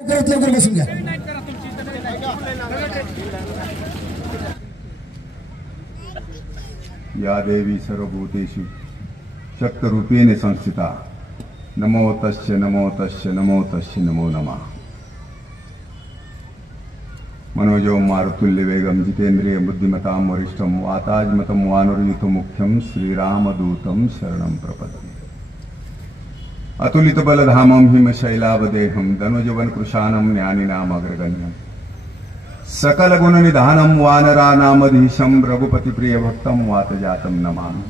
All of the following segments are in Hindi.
लवकर बसून घ्या. या देवी सर्वभूतेषु शक्तरूपेण संस्थिता नमो तस्य नमो तस्य नमो तस्य नमो नमः. मनोजो मारुतुल्य वेगम जितेन्द्रिय बुद्धिमतां वरिष्ठम वाताजमतम वानरयुत मुख्यम श्रीरामदूतम शरणं प्रपद्ये. अतुलित बलधामं हिमशैलावदेहं धनुजवन कृशानं ज्ञानिनाम अग्रगण्यम् सकल गुण निधानम वानरानामधीशं रघुपति प्रिय भक्तम वातजातम नमामि.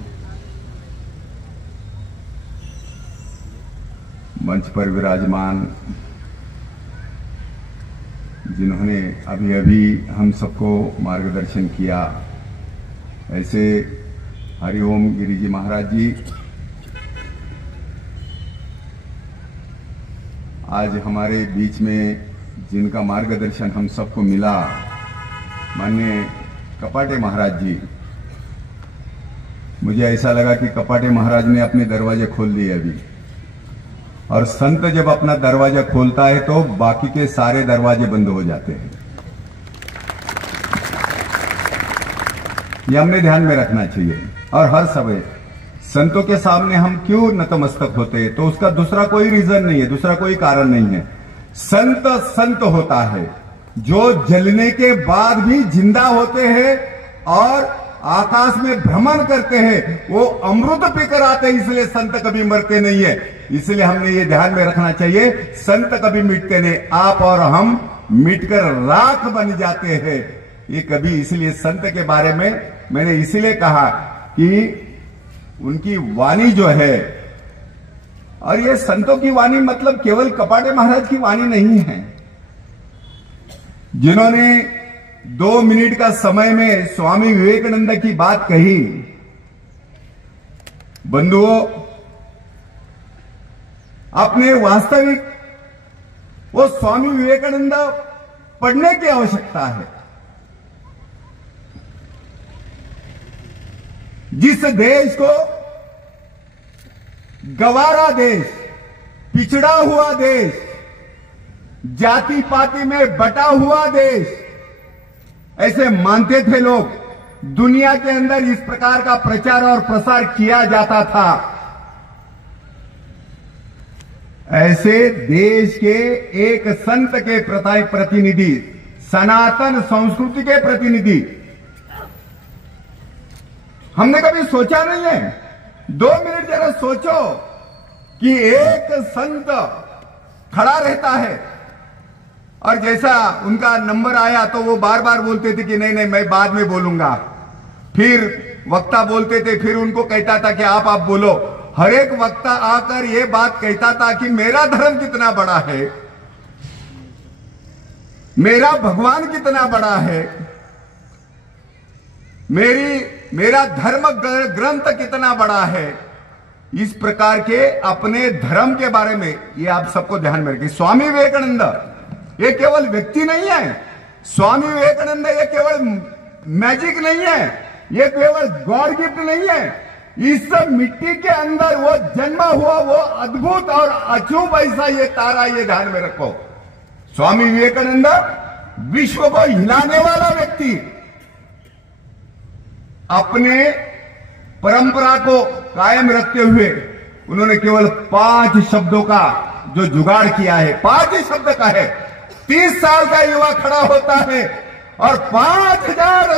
मंच पर विराजमान जिन्होंने अभी अभी हम सबको मार्गदर्शन किया, ऐसे हरिओम गिरी जी महाराज जी आज हमारे बीच में जिनका मार्गदर्शन हम सबको मिला, माननीय कपाटे महाराज जी. मुझे ऐसा लगा कि कपाटे महाराज ने अपने दरवाजे खोल दिए अभी, और संत जब अपना दरवाजा खोलता है तो बाकी के सारे दरवाजे बंद हो जाते हैं. ये हमने ध्यान में रखना चाहिए. और हर समय संतों के सामने हम क्यों नतमस्तक होते हैं, तो उसका दूसरा कोई रीजन नहीं है, दूसरा कोई कारण नहीं है. संत संत होता है जो जलने के बाद भी जिंदा होते हैं और आकाश में भ्रमण करते हैं. वो अमृत पीकर आते हैं, इसलिए संत कभी मरते नहीं है. इसलिए हमने ये ध्यान में रखना चाहिए, संत कभी मिटते नहीं. आप और हम मिटकर राख बन जाते हैं. ये कभी, इसलिए संत के बारे में मैंने इसीलिए कहा कि उनकी वाणी जो है, और ये संतों की वाणी मतलब केवल कपाटे महाराज की वाणी नहीं है. जिन्होंने 2 मिनट का समय में स्वामी विवेकानंद की बात कही, बंधुओं, अपने वास्तविक वो स्वामी विवेकानंद पढ़ने की आवश्यकता है. जिस देश को गवारा देश, पिछड़ा हुआ देश, जाति पाति में बटा हुआ देश ऐसे मानते थे लोग, दुनिया के अंदर इस प्रकार का प्रचार और प्रसार किया जाता था. ऐसे देश के एक संत के प्रतिनिधि, सनातन संस्कृति के प्रतिनिधि, हमने कभी सोचा नहीं है. 2 मिनट जरा सोचो कि एक संत खड़ा रहता है और जैसा उनका नंबर आया तो वो बार बार बोलते थे कि नहीं नहीं मैं बाद में बोलूंगा. फिर वक्ता बोलते थे, फिर उनको कहता था कि आप बोलो. हर एक वक्ता आकर ये बात कहता था कि मेरा धर्म कितना बड़ा है, मेरा भगवान कितना बड़ा है, मेरा धर्म ग्रंथ कितना बड़ा है. इस प्रकार के अपने धर्म के बारे में ये आप सबको ध्यान में रखिए. स्वामी विवेकानंद ये केवल व्यक्ति नहीं है, स्वामी विवेकानंद ये केवल मैजिक नहीं है, ये केवल गॉड गिफ्ट नहीं है. इस मिट्टी के अंदर वो जन्मा हुआ वो अद्भुत और अचूक ऐसा ये तारा, ये ध्यान में रखो. स्वामी विवेकानंद विश्व को हिलाने वाला व्यक्ति, अपने परंपरा को कायम रखते हुए उन्होंने केवल 5 शब्दों का जो जुगाड़ किया है, 5 ही शब्द का है. 30 साल का युवा खड़ा होता है और 5000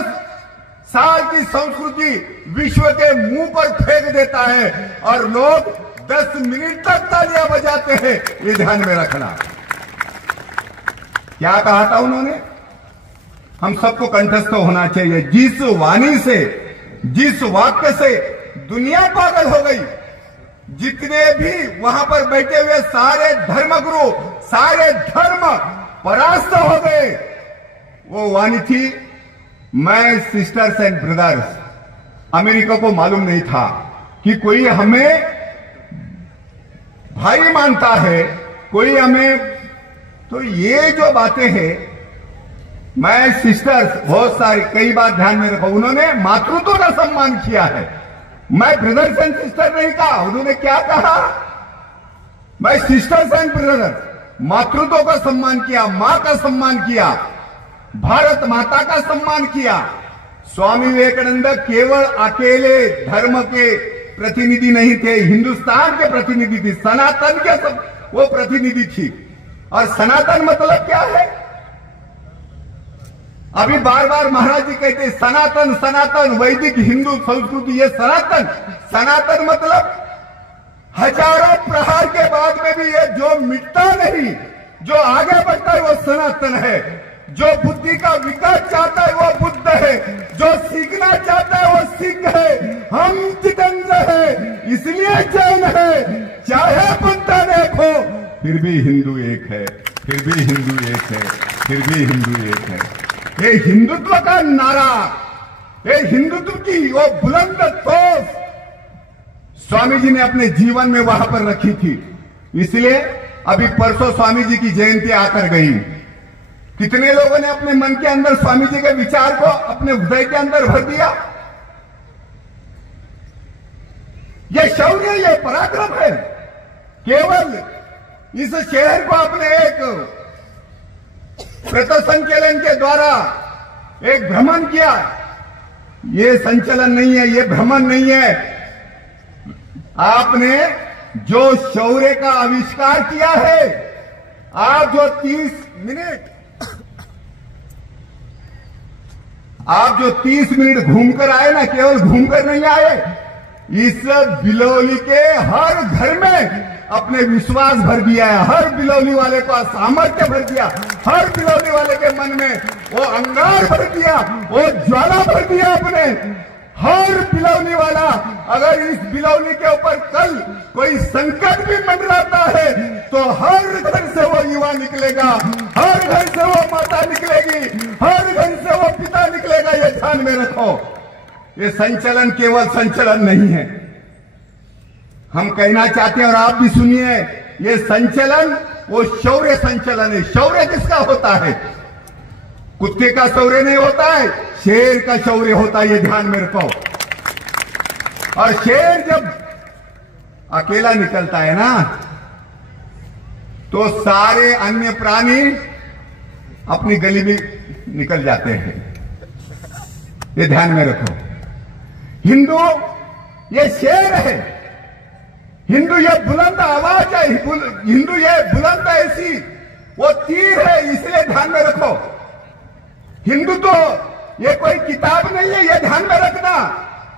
साल की संस्कृति विश्व के मुंह पर फेंक देता है और लोग 10 मिनट तक तालियां बजाते हैं. ये ध्यान में रखना. क्या कहा था उन्होंने? हम सबको कंठस्थ होना चाहिए. जिस वाणी से, जिस वाक्य से दुनिया पागल हो गई, जितने भी वहां पर बैठे हुए सारे धर्मगुरु, सारे धर्म परास्त हो गए, वो वाणी थी my sister's and brothers. America को मालूम नहीं था कि कोई हमें भाई मानता है, कोई हमें, तो ये जो बातें हैं, मैं सिस्टर्स, बहुत सारी, कई बार ध्यान में रखो, उन्होंने मातृत्व का सम्मान किया है. मैं ब्रदर्स एंड सिस्टर नहीं कहा, उन्होंने क्या कहा? मैं सिस्टर्स एंड ब्रदर्स. मातृत्व का सम्मान किया, मां का सम्मान किया, भारत माता का सम्मान किया। स्वामी विवेकानंद केवल अकेले धर्म के प्रतिनिधि नहीं थे, हिंदुस्तान के प्रतिनिधि थी, सनातन के वो प्रतिनिधि थी। और सनातन मतलब क्या है? अभी बार बार महाराज जी कहते हैं सनातन सनातन, वैदिक हिंदू संस्कृति, ये सनातन। सनातन मतलब हजारों प्रहार के बाद में भी ये जो मिटता नहीं, जो आगे बढ़ता है वो सनातन है। जो बुद्धि का विकास चाहता है वो बुद्ध है, जो सीखना चाहता है वो सिख है। हम जितेंद्र है, इसलिए जैन है। चाहे बुद्ध देखो, फिर भी हिंदू एक है, फिर भी हिंदू एक है, फिर भी हिंदू एक है। ये हिंदुत्व का नारा, ये हिंदुत्व की वो बुलंद तोस स्वामी जी ने अपने जीवन में वहां पर रखी थी। इसलिए अभी परसों स्वामी जी की जयंती आकर गई। कितने लोगों ने अपने मन के अंदर स्वामी जी के विचार को अपने हृदय के अंदर भर दिया? यह शौर्य, यह पराक्रम है। केवल इस शहर को अपने एक प्रत संचलन के द्वारा एक भ्रमण किया, यह संचलन नहीं है, यह भ्रमण नहीं है। आपने जो शौर्य का आविष्कार किया है, आप जो 30 मिनट घूमकर आए ना, केवल घूमकर नहीं आए, इस बिलौली के हर घर में अपने विश्वास भर दिया है, हर बिलौली वाले को सामर्थ्य भर दिया, हर बिलौली वाले के मन में वो अंगार भर दिया, वो ज्वाला भर दिया अपने। हर बिलौली वाला, अगर इस बिलौली के ऊपर कल कोई संकट भी मंडराता है तो हर घर से वो युवा निकलेगा, हर घर से वो माता निकलेगी, हर घर से वो पिता निकलेगा। ये ध्यान में रखो। ये संचलन केवल संचलन नहीं है, हम कहना चाहते हैं और आप भी सुनिए, ये संचलन वो शौर्य संचलन है। शौर्य किसका होता है? कुत्ते का शौर्य नहीं होता है, शेर का शौर्य होता है। ये ध्यान में रखो। और शेर जब अकेला निकलता है ना, तो सारे अन्य प्राणी अपनी गली में निकल जाते हैं। ये ध्यान में रखो। हिंदू ये शेर है, हिंदू ये बुलंद आवाज है, हिंदू ये बुलंद ऐसी वो तीर है। इसलिए ध्यान में रखो, हिंदू तो ये कोई किताब नहीं है, ये ध्यान में रखना।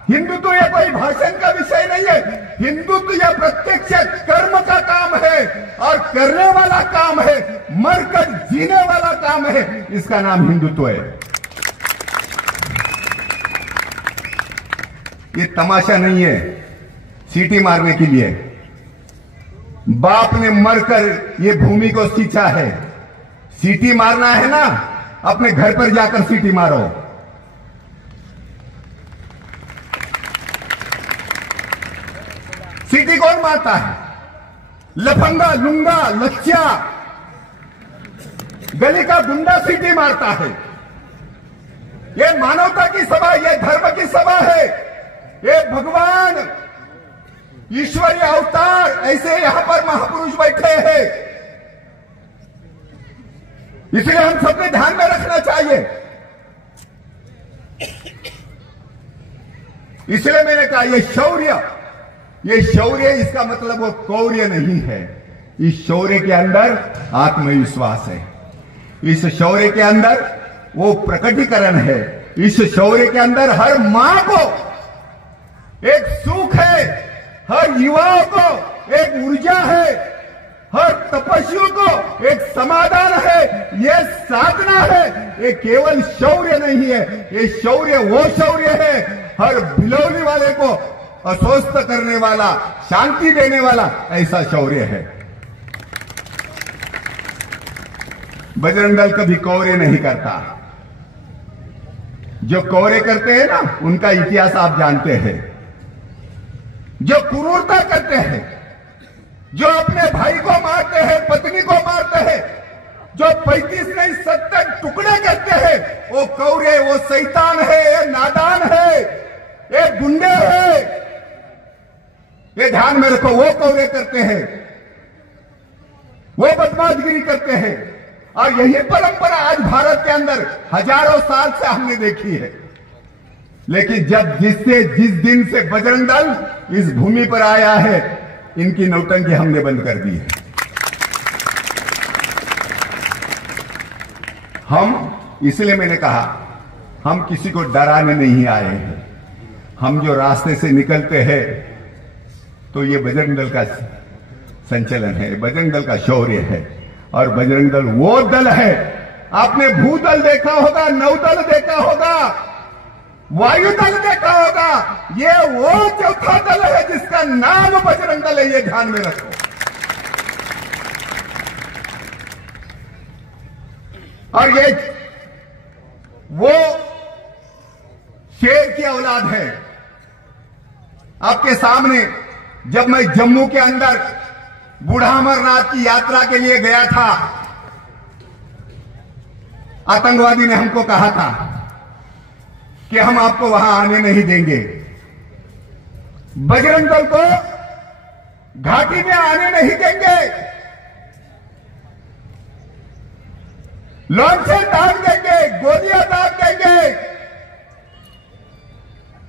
हिंदू तो ये कोई भाषण का विषय नहीं है, हिंदू तो ये प्रत्यक्ष कर्म का काम है और करने वाला काम है, मरकर जीने वाला काम है। इसका नाम हिंदुत्व है। ये तमाशा नहीं है सीटी मारने के लिए। बाप ने मरकर ये भूमि को सींचा है। सीटी मारना है ना, अपने घर पर जाकर सीटी मारो। सीटी कौन मारता है? लफंगा, लुंगा, लच्चा, गली का गुंडा सीटी मारता है। ये मानवता की सभा, ये धर्म की सभा है। ये भगवान ईश्वरीय अवतार, ऐसे यहां पर महापुरुष बैठे हैं। इसलिए हम सबने ध्यान में रखना चाहिए। इसलिए मैंने कहा ये शौर्य इसका मतलब वो कौर्य नहीं है। इस शौर्य के अंदर आत्मविश्वास है, इस शौर्य के अंदर वो प्रकटीकरण है, इस शौर्य के अंदर हर मां को एक सुख है, हर युवाओं को एक ऊर्जा है, हर तपस्वियों को एक समाधान है, ये साधना है। ये केवल शौर्य नहीं है, ये शौर्य वो शौर्य है हर बिलौली वाले को अस्वस्थ करने वाला, शांति देने वाला, ऐसा शौर्य है। बजरंग दल कभी कौर्य नहीं करता। जो कौर्य करते हैं ना, उनका इतिहास आप जानते हैं। जो क्रूरता करते हैं, जो अपने भाई को मारते हैं, पत्नी को मारते हैं, जो 35 नहीं 70 टुकड़े करते हैं, वो कौर्य, वो शैतान है, ये नादान है, ये गुंडे है। ये ध्यान में रखो, वो कौर्य करते हैं। वो बदमाशगिरी करते हैं। और यही परंपरा आज भारत के अंदर हजारों साल से हमने देखी है। लेकिन जिस दिन से बजरंग दल इस भूमि पर आया है, इनकी नौटंकी हमने बंद कर दी है। इसलिए मैंने कहा, हम किसी को डराने नहीं आए हैं। हम जो रास्ते से निकलते हैं तो ये बजरंग दल का संचलन है, बजरंग दल का शौर्य है। और बजरंग दल वो दल है, आपने भूदल देखा होगा, नौदल देखा होगा, वायुदल देखा होगा, ये वो चौथा दल है जिसका नाम बजरंग दल है। ये ध्यान में रखो। और ये वो शेर की औलाद है। आपके सामने जब मैं जम्मू के अंदर बूढ़ा अमरनाथ की यात्रा के लिए गया था, आतंकवादी ने हमको कहा था कि हम आपको वहां आने नहीं देंगे। बजरंग दल को घाटी में आने नहीं देंगे, लॉन्चर दाग देंगे, गोलियां दाग देंगे।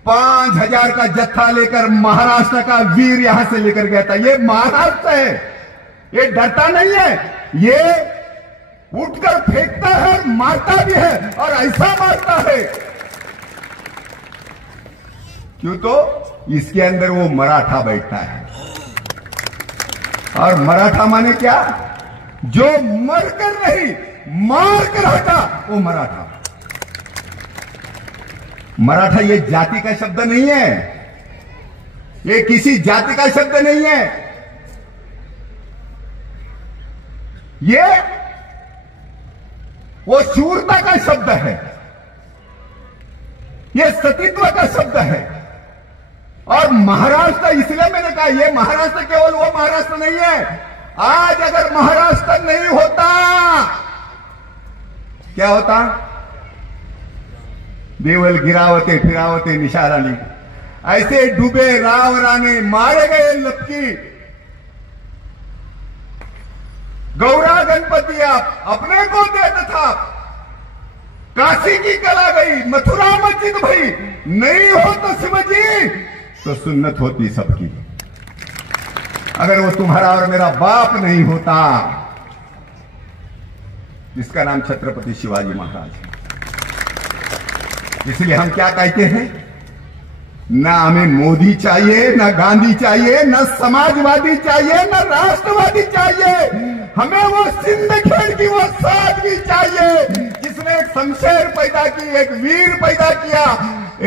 5000 का जत्था लेकर महाराष्ट्र का वीर यहां से लेकर गया था। ये महाराष्ट्र है, ये डरता नहीं है, ये उठकर फेंकता है, मारता भी है और ऐसा मारता है। क्यों? तो इसके अंदर वो मराठा बैठता है। और मराठा माने क्या? जो मरकर नहीं, मार कर हटा, वो मराठा। मराठा ये जाति का शब्द नहीं है, ये किसी जाति का शब्द नहीं है, ये वो शूरता का शब्द है, ये सतीत्व का शब्द है। और महाराष्ट्र, इसलिए मैंने कहा ये महाराष्ट्र केवल वो महाराष्ट्र नहीं है। आज अगर महाराष्ट्र नहीं होता, क्या होता? देवल गिरावते फिरावते निशारानी, ऐसे डूबे राव राणे, मारे गए लपकी। गौरा गणपति आप अपने को देता था, काशी की कला गई, मथुरा मस्जिद भई, नहीं हो तो शिवजी तो सुन्नत होती सबकी। अगर वो तुम्हारा और मेरा बाप नहीं होता, जिसका नाम छत्रपति शिवाजी महाराज है। इसलिए हम क्या कहते हैं, ना हमें मोदी चाहिए, ना गांधी चाहिए, ना समाजवादी चाहिए, ना राष्ट्रवादी चाहिए। हमें वो सिंदखेड़ की वो सादगी चाहिए जिसने एक शमशेर पैदा की, एक वीर पैदा किया,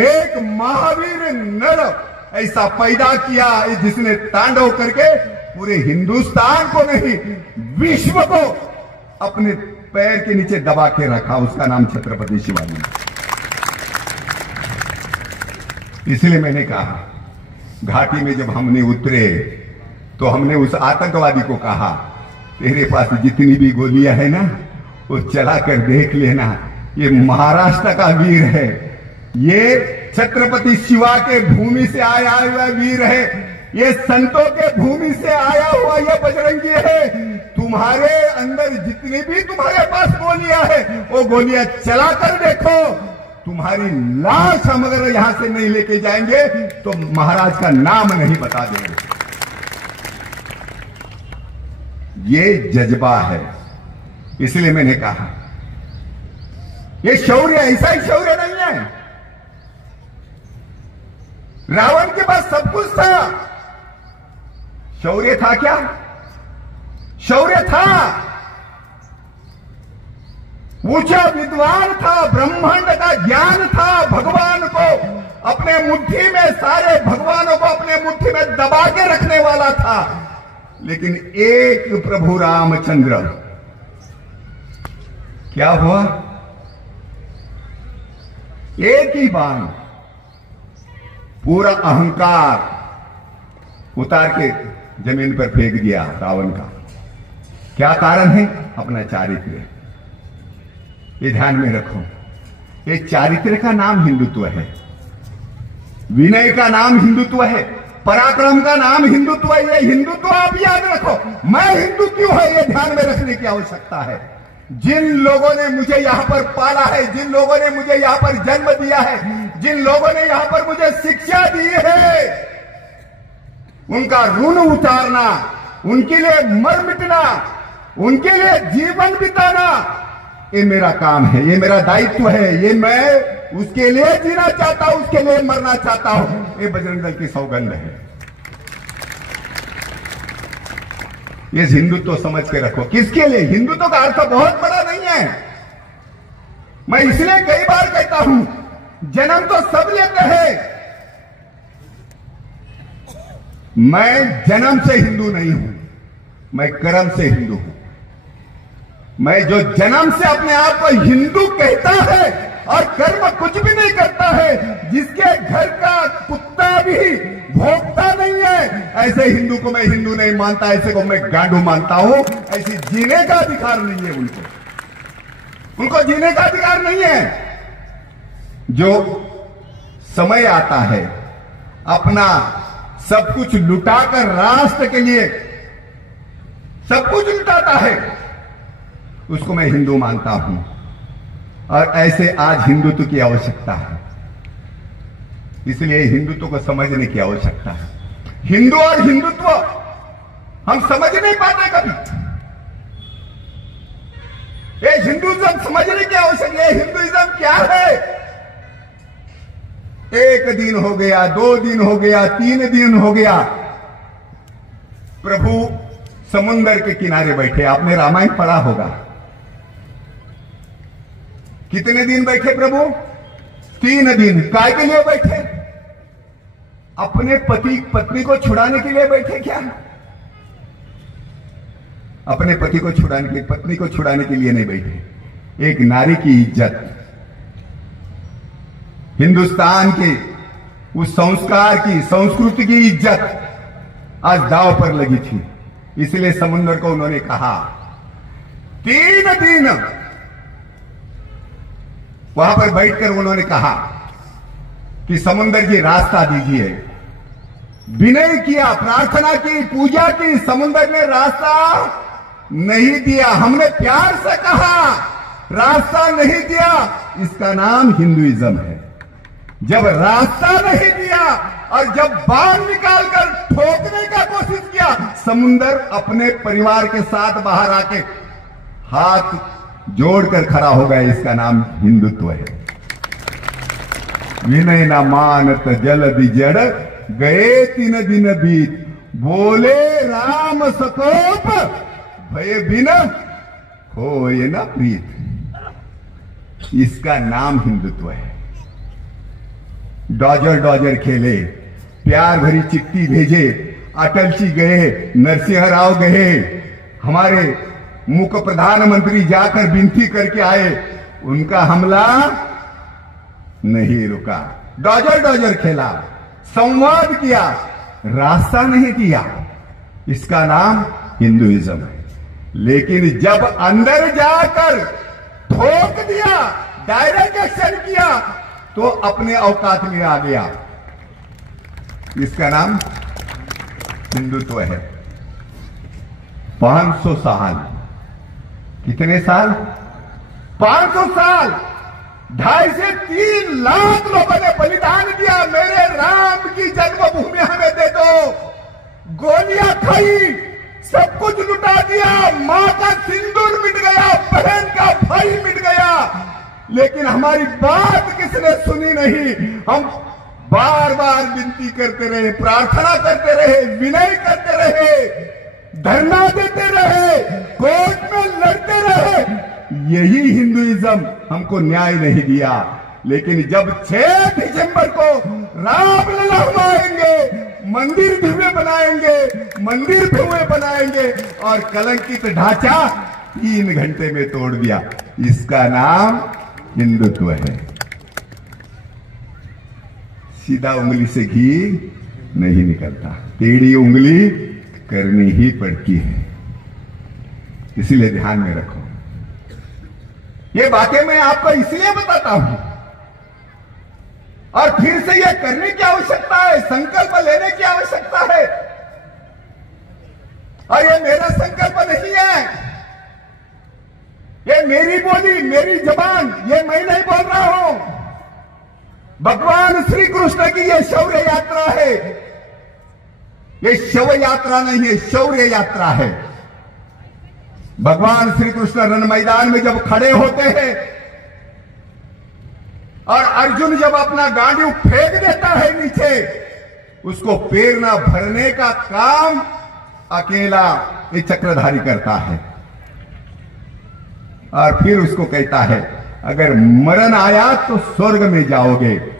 एक महावीर नर ऐसा पैदा किया जिसने तांडव करके पूरे हिंदुस्तान को नहीं, विश्व को अपने पैर के नीचे दबा के रखा। उसका नाम छत्रपति शिवाजी। इसलिए मैंने कहा, घाटी में जब हमने उतरे तो हमने उस आतंकवादी को कहा, तेरे पास जितनी भी गोलियां है ना, वो चला कर देख लेना, ये महाराष्ट्र का वीर है, ये छत्रपति शिवा के भूमि से आया हुआ वीर है, ये संतों के भूमि से आया हुआ ये बजरंगी है। तुम्हारे अंदर जितनी भी तुम्हारे पास गोलियां है, वो गोलियां चला कर देखो। तुम्हारी लाश हम अगर यहां से नहीं लेके जाएंगे तो महाराज का नाम नहीं बता देंगे। ये जज्बा है। इसलिए मैंने कहा, ये शौर्य ऐसा ही शौर्य नहीं है। रावण के पास सब कुछ था, शौर्य था क्या? शौर्य था, ऊंचा विद्वान था, ब्रह्मांड का ज्ञान था, भगवान को अपने मुट्ठी में, सारे भगवानों को अपने मुट्ठी में दबा के रखने वाला था। लेकिन एक प्रभु रामचंद्र, क्या हुआ? एक ही बाण पूरा अहंकार उतार के जमीन पर फेंक दिया रावण का। क्या कारण है? अपना चारित्र्य। ये ध्यान में रखो, ये चारित्र्य का नाम हिंदुत्व है, विनय का नाम हिंदुत्व है, पराक्रम का नाम हिंदुत्व है। ये हिंदुत्व आप याद रखो। मैं हिंदू क्यों है ये ध्यान में रखने की आवश्यकता है। जिन लोगों ने मुझे यहां पर पाला है, जिन लोगों ने मुझे यहां पर जन्म दिया है, जिन लोगों ने यहां पर मुझे शिक्षा दी है, उनका ऋण उतारना, उनके लिए मर मिटना, उनके लिए जीवन बिताना, ये मेरा काम है, ये मेरा दायित्व है। ये मैं उसके लिए जीना चाहता हूं, उसके लिए मरना चाहता हूं। ये बजरंग दल की सौगंध है। ये हिंदुत्व तो समझ के रखो। किसके लिए? हिंदुत्व का अर्थ बहुत बड़ा नहीं है। मैं इसलिए कई बार कहता हूं, जन्म तो सब लेते हैं। मैं जन्म से हिंदू नहीं हूं, मैं कर्म से हिंदू हूं। मैं जो जन्म से अपने आप को हिंदू कहता है और कर्म कुछ भी नहीं करता है, जिसके घर का कुत्ता भी भोगता नहीं है, ऐसे हिंदू को मैं हिंदू नहीं मानता, ऐसे को मैं गांडू मानता हूं। ऐसी जीने का अधिकार नहीं है उनको जीने का अधिकार नहीं है। जो समय आता है अपना सब कुछ लुटाकर राष्ट्र के लिए सब कुछ लुटाता है, उसको मैं हिंदू मानता हूं। और ऐसे आज हिंदुत्व की आवश्यकता है, इसलिए हिंदुत्व को समझने की आवश्यकता है। हिंदू और हिंदुत्व हम समझ नहीं पाते कभी। ये हिंदुइज्म समझने की आवश्यकता है। हिंदुइज्म क्या है? एक दिन हो गया, 2 दिन हो गया, 3 दिन हो गया, प्रभु समुंदर के किनारे बैठे। आपने रामायण पढ़ा होगा। कितने दिन बैठे प्रभु? 3 दिन। काय के लिए बैठे? अपने पति पत्नी को छुड़ाने के लिए बैठे क्या? अपने पति को छुड़ाने के, पत्नी को छुड़ाने के लिए नहीं बैठे। एक नारी की इज्जत, हिंदुस्तान के उस संस्कार की, संस्कृति की इज्जत आज दांव पर लगी थी। इसलिए समुद्र को उन्होंने कहा 3 दिन वहां पर बैठकर उन्होंने कहा कि समुद्र जी रास्ता दीजिए। विनय किया, प्रार्थना की, पूजा की, समुद्र ने रास्ता नहीं दिया। हमने प्यार से कहा, रास्ता नहीं दिया। इसका नाम हिंदुइज्म है। जब रास्ता नहीं दिया और जब बाण निकालकर ठोकने का कोशिश किया, समुद्र अपने परिवार के साथ बाहर आके हाथ जोड़कर खड़ा हो गया। इसका नाम हिंदुत्व है। विनय न मानत जल जड़ गए 3 दिन बीत, बोले राम सकोप भय बिन होए न प्रीत। इसका नाम हिंदुत्व है। डॉजर खेले, प्यार भरी चिट्ठी भेजे, अटल जी गए, नरसिंह राव गए, हमारे मुख्य प्रधानमंत्री जाकर विनती करके आए, उनका हमला नहीं रुका। डॉजर खेला, संवाद किया, रास्ता नहीं दिया। इसका नाम हिंदुइज्म है। लेकिन जब अंदर जाकर ठोक दिया, डायरेक्ट एक्शन किया, तो अपने औकात में आ गया। इसका नाम हिंदुत्व है। 500 साल, कितने साल? 500 साल, 2.5 से 3 लाख लोगों ने बलिदान दिया। मेरे राम की जन्मभूमि हमें दे दो। गोलियां खाई, सब कुछ लुटा दिया। मां का सिंदूर मिट गया, बहन का भाई मिट गया, लेकिन हमारी बात किसने सुनी नहीं। हम बार बार विनती करते रहे, प्रार्थना करते रहे, विनय करते रहे, धरना देते रहे, कोर्ट में लड़ते रहे। यही हिंदुइज्म हमको न्याय नहीं दिया। लेकिन जब 6 दिसंबर को रामलला आएंगे, मंदिर भव्य बनाएंगे और कलंकित ढांचा 3 घंटे में तोड़ दिया। इसका नाम हिंदुत्व है। सीधा उंगली से घी नहीं निकलता, टेढ़ी उंगली करनी ही पड़ती है। इसीलिए ध्यान में रखो। ये बातें मैं आपको इसलिए बताता हूं और फिर से यह करने की आवश्यकता है, संकल्प लेने की आवश्यकता है। और ये मेरा संकल्प नहीं है, ये मेरी बोली, मेरी जबान, ये मैं नहीं बोल रहा हूं। भगवान श्री कृष्ण की ये शौर्य यात्रा है। ये शव यात्रा नहीं है, शौर्य यात्रा है। भगवान श्री कृष्ण रण मैदान में जब खड़े होते हैं और अर्जुन जब अपना गांडी फेंक देता है नीचे, उसको प्रेरणा भरने का काम अकेला ये चक्रधारी करता है। और फिर उसको कहता है, अगर मरण आया तो स्वर्ग में जाओगे,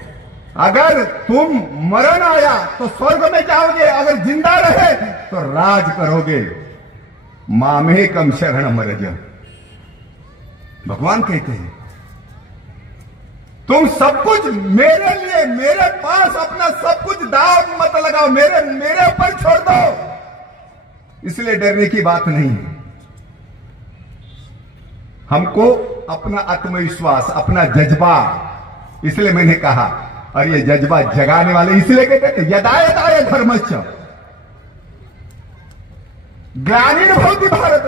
अगर तुम मरण आया तो स्वर्ग में जाओगे, अगर जिंदा रहे तो राज करोगे। मामेकम शरणम रज। भगवान कहते हैं तुम सब कुछ मेरे लिए, मेरे पास अपना सब कुछ दाव मत लगाओ, मेरे ऊपर छोड़ दो। इसलिए डरने की बात नहीं है। हमको अपना आत्मविश्वास, अपना जज्बा, इसलिए मैंने कहा, और ये जज्बा जगाने वाले इसलिए कहते हैं यदा यदा धर्मश्च ग्लानिर्भवति भारत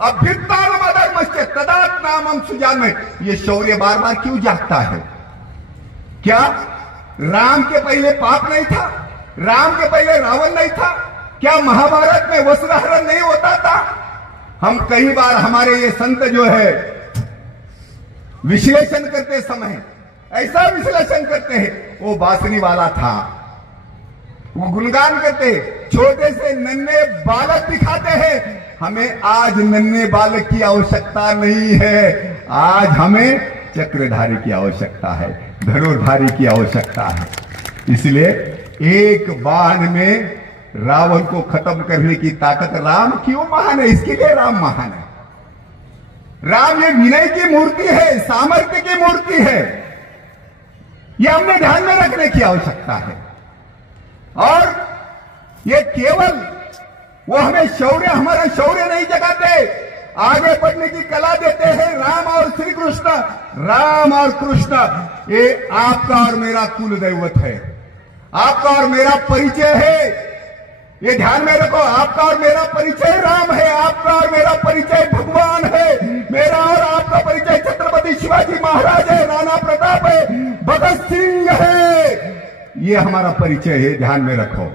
अभ्युत्थानमधर्मश्च तदात्मानं सृजामि। ये शौर्य बार बार क्यों जागता है? क्या राम के पहले पाप नहीं था? राम के पहले रावण नहीं था? क्या महाभारत में वसुहरण नहीं होता था? हम कई बार हमारे ये संत जो है विश्लेषण करते समय ऐसा विश्लेषण करते हैं, वो बांसुरी वाला था, वो गुणगान करते, छोटे से नन्हे बालक दिखाते हैं। हमें आज नन्हे बालक की आवश्यकता नहीं है, आज हमें चक्रधारी की आवश्यकता है, धनुर्धारी की आवश्यकता है। इसलिए एक बाण में रावण को खत्म करने की ताकत राम क्यों महान है? इसके लिए राम महान है। राम ये विनय की मूर्ति है, सामर्थ्य की मूर्ति है। यह हमने ध्यान में रखने की आवश्यकता है। और ये केवल वो हमें शौर्य, हमारा शौर्य नहीं जगाते, आगे बढ़ने की कला देते हैं राम और श्री कृष्ण। राम और कृष्ण ये आपका और मेरा कुल दैवत है, आपका और मेरा परिचय है। ये ध्यान में रखो, आपका और मेरा परिचय राम है, आपका और मेरा परिचय भगवान है, मेरा और आपका परिचय छत्रपति शिवाजी महाराज है, राणा प्रताप है, भगत सिंह है। ये हमारा परिचय है, ध्यान में रखो।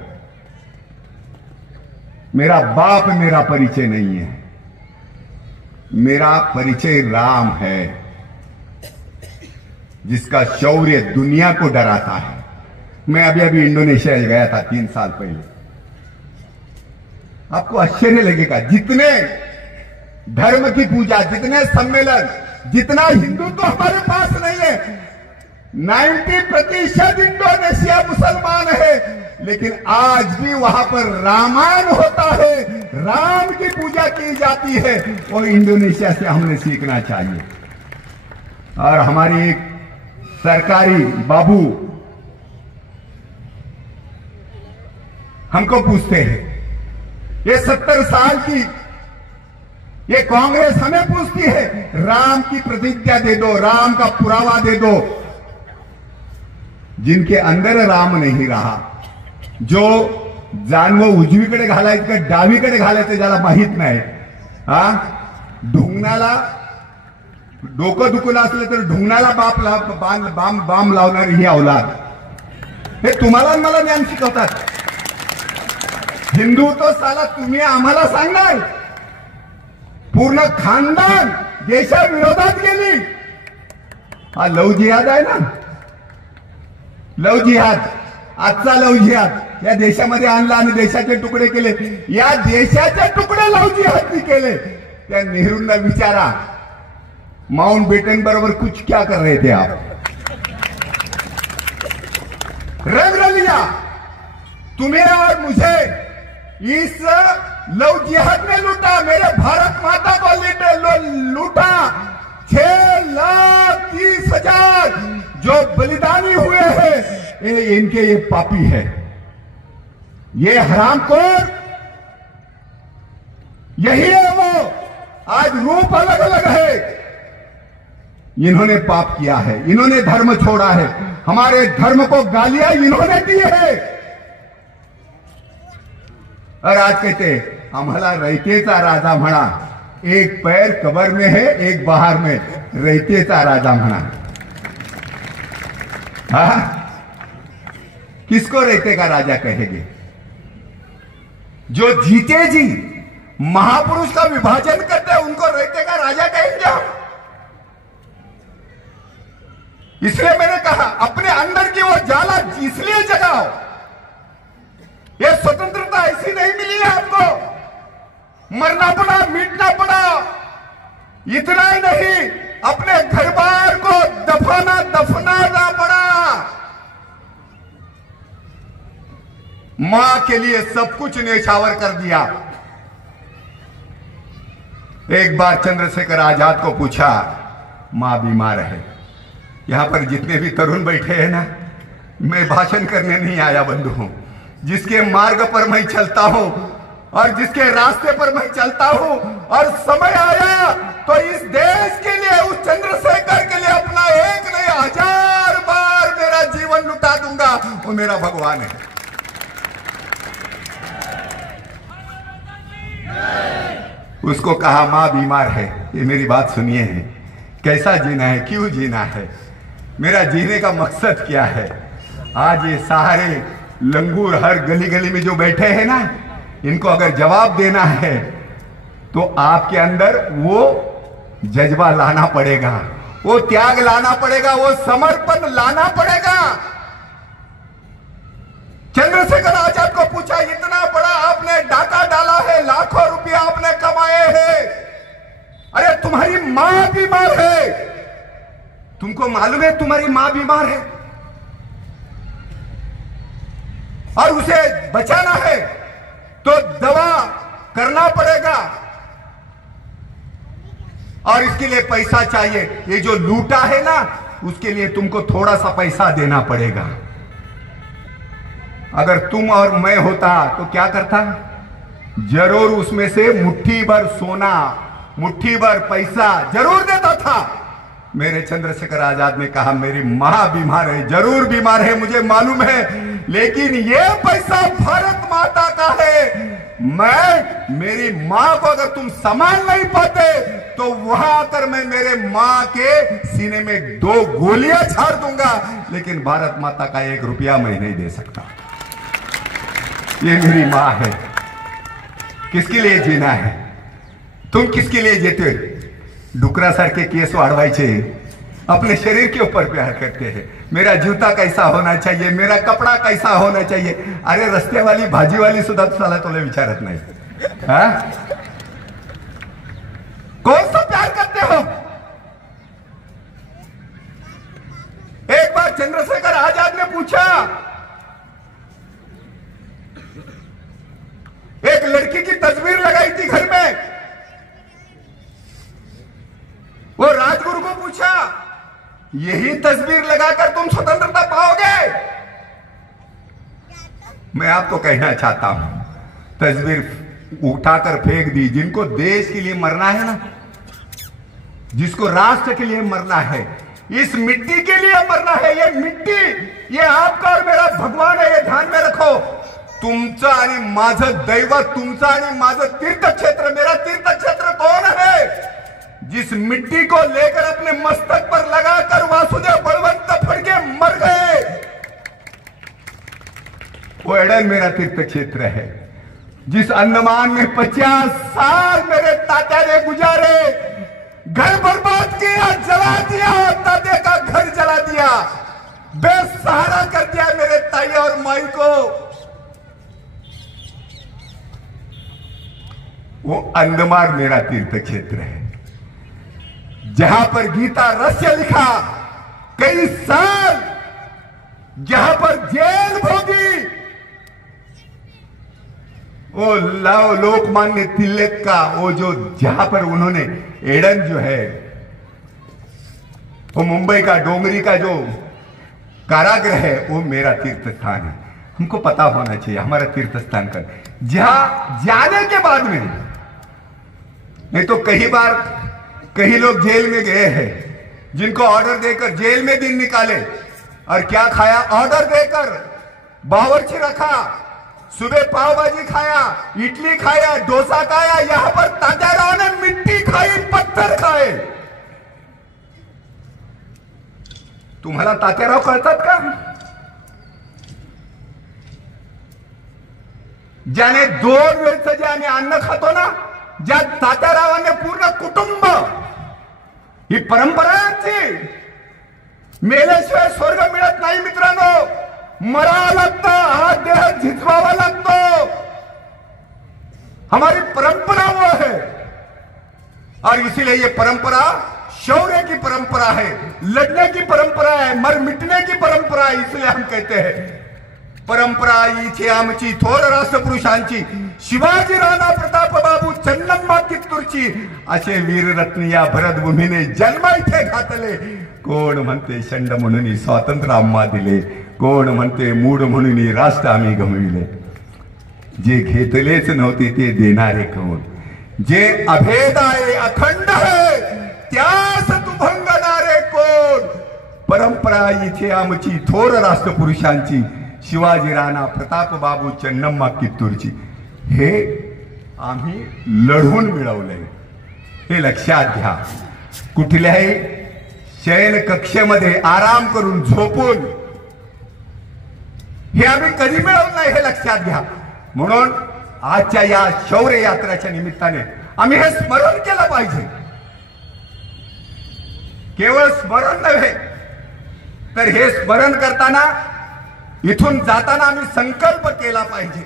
मेरा बाप मेरा परिचय नहीं है, मेरा परिचय राम है, जिसका शौर्य दुनिया को डराता है। मैं अभी इंडोनेशिया गया था 3 साल पहले। आपको आश्चर्य लगेगा, जितने धर्म की पूजा, जितने सम्मेलन, जितना हिंदू तो हमारे पास नहीं है। 90% इंडोनेशिया मुसलमान है, लेकिन आज भी वहां पर रामायण होता है, राम की पूजा की जाती है। वो इंडोनेशिया से हमने सीखना चाहिए। और हमारी एक सरकारी बाबू हमको पूछते हैं, ये 70 साल की ये कांग्रेस हमें पूछती है, राम की प्रतिज्ञा दे दो, राम का पुरावा दे दो। जिनके अंदर राम नहीं रहा, जो जानवं उजवीकडे घालायचं का डावीकडे घालायचं ज्याला माहित नाही, ढुंगणाला डोकं दुखलं असलं तर ढुंगणाला बाम लावणारी ही औलाद, हे तुम्हाला मला ज्ञान शिकवतात। हिंदू तो साला तुम्ही आम्हाला सांगणार, पूर्ण खानदान देशाविरोधात गेली। हा लव जिहाद आहे ना, लव जिहाद, आजचा लव जिहाद या देशामध्ये आणला आणि देशाचे तुकडे केले। या देशाचे तुकडे लव जिहादनी केले। त्या नेहरूंना विचारा, माउंट बेटन बरोबर कुछ क्या कर रहे थे आप? रंग लिया तुम्हें और मुझे, इस लव जिहाद ने लूटा, मेरे भारत माता को लूटा। 6,30,000 जो बलिदानी हुए हैं, इनके ये पापी है, ये हरामखोर, यही है वो। आज रूप अलग अलग है, इन्होंने पाप किया है, इन्होंने धर्म छोड़ा है। हमारे धर्म को गालियां इन्होंने दी है। और आज कहते आम्हाला रयतेचा राजा म्हणा, एक पैर कबर में है एक बाहर में, रयतेचा राजा म्हणा। हाँ, किसको रयते का राजा कहेंगे? जो जीते जी महापुरुष का विभाजन करते हैं उनको रयते का राजा कहेंगे हम? इसलिए मैंने कहा अपने अंदर की वो जाला इसलिए जगाओ। ये स्वतंत्रता ऐसी नहीं मिली है आपको, मरना पड़ा, मिटना पड़ा। इतना ही नहीं, अपने घर बार को दफनाना पड़ा। मां के लिए सब कुछ न्यौछावर कर दिया। एक बार चंद्रशेखर आजाद को पूछा, मां बीमार है। यहां पर जितने भी तरुण बैठे हैं ना, मैं भाषण करने नहीं आया बंधु हूं। जिसके मार्ग पर मैं चलता हूं और जिसके रास्ते पर मैं चलता हूं, और समय आया तो इस देश के लिए, उस चंद्रशेखर के लिए अपना एक नहीं 1000 बार मेरा जीवन लुटा दूंगा। वो मेरा भगवान है। उसको कहा मां बीमार है। ये मेरी बात सुनिए है, कैसा जीना है, क्यों जीना है, मेरा जीने का मकसद क्या है। आज ये सारे लंगूर हर गली गली में जो बैठे हैं ना, इनको अगर जवाब देना है तो आपके अंदर वो जज्बा लाना पड़ेगा, वो त्याग लाना पड़ेगा, वो समर्पण लाना पड़ेगा। चंद्रशेखर आजाद को पूछा, इतना बड़ा आपने डाका डाला है, लाखों रुपया आपने कमाए हैं, अरे तुम्हारी मां बीमार है, तुमको मालूम है तुम्हारी मां बीमार है और उसे बचाना है तो दवा करना पड़ेगा और इसके लिए पैसा चाहिए। ये जो लूटा है ना, उसके लिए तुमको थोड़ा सा पैसा देना पड़ेगा। अगर तुम और मैं होता तो क्या करता? जरूर उसमें से मुट्ठी भर सोना, मुट्ठी भर पैसा जरूर देता था। मेरे चंद्रशेखर आजाद ने कहा, मेरी मां बीमार है, जरूर बीमार है, मुझे मालूम है, लेकिन ये पैसा भारत माता का है। मेरी मां को अगर तुम संभाल नहीं पाते तो वहां आकर मैं मेरे मां के सीने में 2 गोलियां झाड़ दूंगा, लेकिन भारत माता का 1 रुपया मैं नहीं दे सकता। ये मेरी मां है। किसके लिए जीना है? तुम किसके लिए जीते? डुकरासारखे केस वाढवायचे, अपने शरीर के ऊपर प्यार करते हैं। मेरा जूता कैसा होना चाहिए, मेरा कपड़ा कैसा होना चाहिए। अरे रस्ते वाली भाजी वाली सुद्धा साला तुला विचारत नाही। हाँ? कौन सा प्यार करते हो? एक बार चंद्रशेखर आजाद ने पूछा, एक लड़की की तस्वीर लगाई थी घर में, वो राजगुरु को पूछा, यही तस्वीर लगाकर तुम स्वतंत्रता पाओगे? मैं आपको कहना चाहता हूं, तस्वीर उठाकर फेंक दी। जिनको देश के लिए मरना है ना, जिसको राष्ट्र के लिए मरना है, इस मिट्टी के लिए मरना है। ये मिट्टी, ये आपका और मेरा भगवान है, ये ध्यान में रखो। तुमचं आणि माझं दैवत, तुमचं आणि माझं तीर्थक्षेत्र, मेरा तीर्थक्षेत्र कौन है? जिस मिट्टी को लेकर अपने मस्तक पर लगाकर वासुदेव बलवंत फड़के मर गए, वो एडन मेरा तीर्थ क्षेत्र है। जिस अंडमान में 50 साल मेरे तात्या ने गुजारे, घर बर्बाद किया, जला दिया, तात्या का घर जला दिया, बेसहारा कर दिया मेरे ताई और माई को। वो अंडमान मेरा तीर्थ क्षेत्र है, जहां पर गीता रहस्य लिखा, कई साल जहां पर जेल भोगी, वो लोकमान्य तिलक का वो जो जहां पर उन्होंने एडन जो है, वो मुंबई का डोंगरी का जो कारागृह है, वो मेरा तीर्थ स्थान है। हमको पता होना चाहिए हमारा तीर्थ स्थान का, जहां जाने के बाद में, नहीं तो कई लोग जेल में गए हैं, जिनको ऑर्डर देकर जेल में दिन निकाले, और क्या खाया? ऑर्डर देकर बावर्ची रखा, सुबह पाव भाजी खाया, इडली खाया, डोसा खाया, यहां पर तात्याराव ने मिट्टी खाई, पत्थर खाए। तुम्हाला तात्याराव कळतात का? ज्याने 2 वेळचं जे आम्ही अन्न खातो ना, ज्या तात्यारावांनी पूर्ण कुटुंब, ही परंपरा आमची। मेल्याशिवाय स्वर्ग मिळत नाही मित्रांनो, मरावा लागतं, हा देह झिजवावा लागतो। हमारी परंपरा वो है, और इसीलिए ये परंपरा शौर्य की परंपरा है, लड़ने की परंपरा है, मर मिटने की परंपरा है। इसलिए हम कहते हैं परंपरा इथे आमची थोर राष्ट्रपुरुषांची, शिवाजी राणा प्रताप बाबू चन्नम्मा कित्तूरची, असे वीररत्न या भरतभूमीने जन्म इथे घातले। कोण म्हणते शंड म्हणून स्वातंत्र्य आम्हा दिले, कोण म्हणते मूड म्हणून राष्ट्र आम्ही गमविले। जे घेतलेच नव्हते ते देणारे कोण? जे अभेद आहे, अखंड आहे, त्यास तुभंगणारे कोण? परंपरा इथे आमची थोर राष्ट्रपुरुषांची, शिवाजी राणा प्रताप बाबू चन्नम्मा कित्तूरची। हे आम्ही लढून मिळवलंय, हे लक्षात घ्या। कुठल्याही शयन कक्षेमध्ये आराम करून झोपून हे आम्ही कधी मिळवलं नाही, हे लक्षात घ्या। म्हणून आजच्या या शौर्य यात्रेच्या निमित्ताने आम्ही हे स्मरण केलं पाहिजे। केवळ स्मरण नव्हे, तर हे स्मरण करताना इथून जाताना आम्ही संकल्प केला पाहिजे।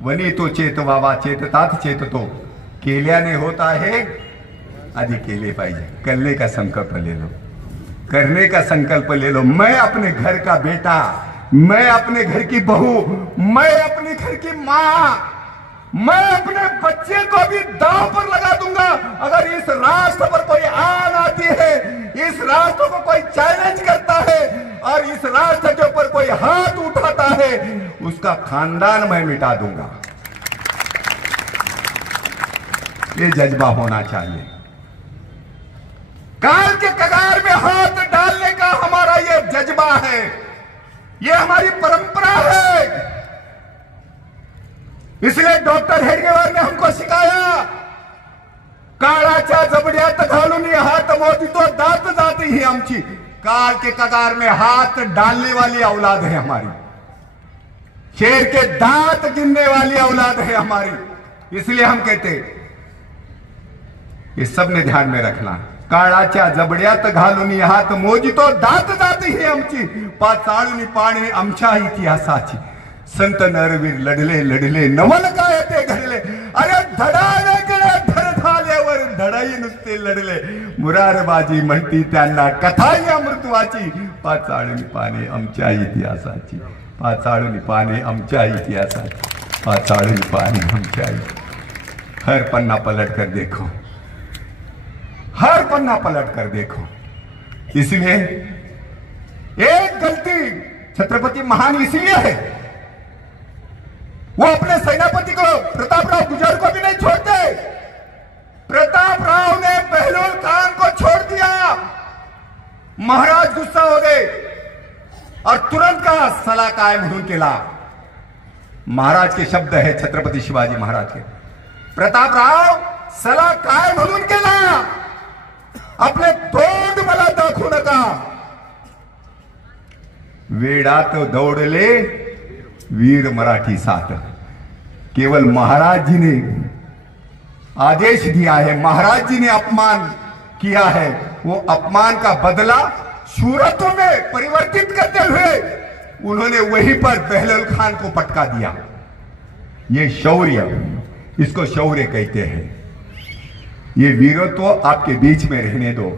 वनी तो चेत बाबा चेततात चेततो, केल्याने होत आहे, आदि केले पाहिजे। करने का संकल्प ले लो, करने का संकल्प ले लो। मैं अपने घर का बेटा, मैं अपने घर की बहू, मैं अपने घर की मां, मैं अपने बच्चे को भी दांव पर लगा दूंगा अगर इस राष्ट्र पर कोई आन आती है, इस राष्ट्र को कोई चैलेंज करता है और इस राष्ट्र के ऊपर कोई हाथ उठाता है, उसका खानदान मैं मिटा दूंगा। ये जज्बा होना चाहिए। काल के कगार में हाथ डालने का हमारा ये जज्बा है, ये हमारी परंपरा है। इसलिए डॉक्टर हेडगेवार ने हमको सिखाया, काळाच्या जबड्यात घालून हात मोदितो दात जाती ही आमची। काल के कगार में हाथ डालने वाली औलाद है हमारी, शेर के दांत गिनने वाली औलाद है हमारी। इसलिए हम कहते, ये सबने ध्यान में रखना। काळाच्या जबड्यात घालून हात मोजितो दात जाती ही आमची, पाचाळून पाणी आमच्या इतिहासाची। संत नरवीर लढले लढले, नवल काय ते घडले, अरे धडा वेगळे धड झाल्यावर धडाई नुसते लढले। मुरारबाजी म्हणती त्यांना कथा या मृत्वाची, पाचाळून पाने आमच्या इतिहासाची, पाचाळून पाने आमच्या इतिहासाची, पाचाळून पाने आमच्या। हर पन्ना पलट कर देखो, हर पन्ना पलट कर देखो। इसलिए एक गलती छत्रपति महान इसलिए है, वो अपने सेनापति को प्रतापराव गुजर को भी नहीं छोड़ते। प्रतापराव ने बहलोल खान को छोड़ दिया, महाराज गुस्सा हो गए और तुरंत का सलाह काय म्हणून केला। महाराज के शब्द है, छत्रपति शिवाजी महाराज के। प्रतापराव सलाह काय म्हणून केला, आपले तोंड मला दाखवू नका। वेडात दौड़ले वीर मराठी साथ। केवल महाराज जी ने आदेश दिया है, महाराज जी ने अपमान किया है, वो अपमान का बदला शूरत्व में परिवर्तित करते हुए उन्होंने वहीं पर बहलोल खान को पटका दिया। ये शौर्य, इसको शौर्य कहते हैं। ये वीरत्व आपके बीच में रहने दो।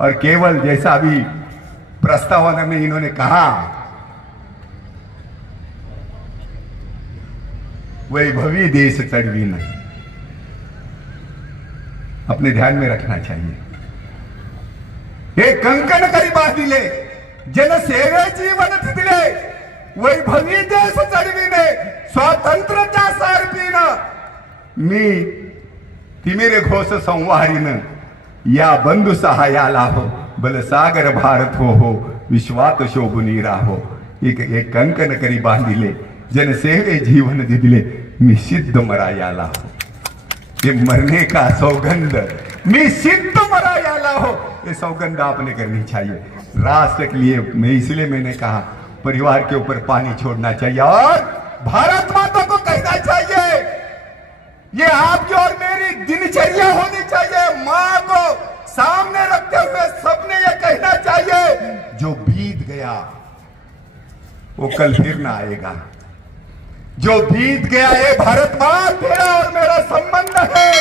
और केवल जैसा अभी प्रस्तावना में इन्होंने कहा, वैभवी देश चढ़वीन, अपने ध्यान में रखना चाहिए। हे कंकण करी बांधिले, जनसेवे जीवन दिले, वैभवी देश चढविणे, स्वातंत्र्याच्या सारपीन, मी तिमिरे घोष संवारीन, या बंधु सहायाला हो, बलसागर भारत हो, विश्वात शोभुनी राहो एक कंकण करी बांधिले जनसेवे जीवन दिले मी सिद्ध मरायाला हो। ये मरने का सौगंध मी सिद्ध मरायाला हो, ये सौगंध आपने करनी चाहिए राष्ट्र के लिए। मैं इसलिए मैंने कहा परिवार के ऊपर पानी छोड़ना चाहिए और भारत माता को कहना चाहिए, ये आपकी और मेरी दिनचर्या होनी चाहिए। मां को सामने रखते हुए सबने ये कहना चाहिए, जो बीत गया वो कल फिर ना आएगा। जो बीत गया है भारत मां, तेरा और मेरा संबंध है,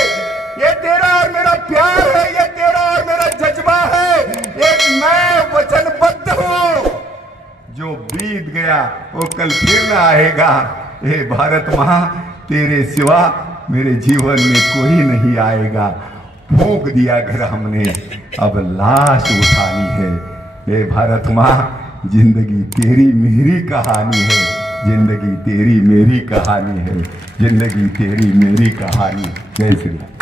ये तेरा और मेरा प्यार है, ये तेरा और मेरा जज्बा है, ये मैं वचनबद्ध हूं। जो बीत गया वो कल फिर ना आएगा। हे भारत मां, तेरे सिवा मेरे जीवन में कोई नहीं आएगा। फूंक दिया घर हमने, अब लाश उठानी है। हे भारत मां, जिंदगी तेरी मेरी कहानी है, जिंदगी तेरी मेरी कहानी है, जिंदगी तेरी मेरी कहानी। जय श्री राम।